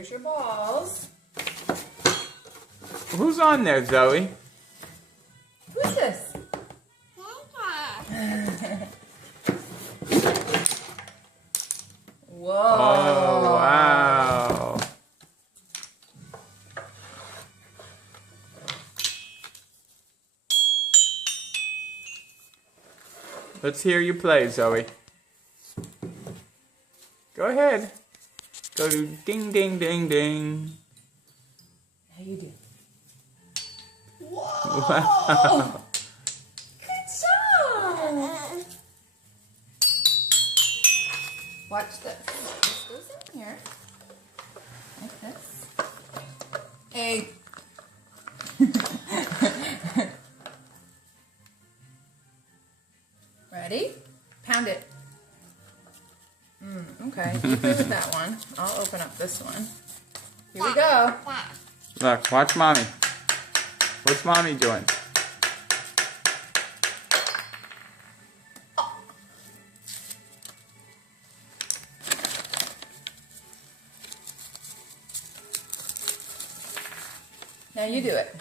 Here's your balls. Who's on there, Zoe? Who's this? Whoa. Oh, wow. Let's hear you play, Zoe. Go ahead. Go to ding, ding, ding, ding. How you do? Whoa! Wow. Good job! Watch this. This goes in here. Like this. Hey. Ready? Pound it. Okay, you play with that one. I'll open up this one. Here we go. Look, watch Mommy. What's Mommy doing? Now you do it.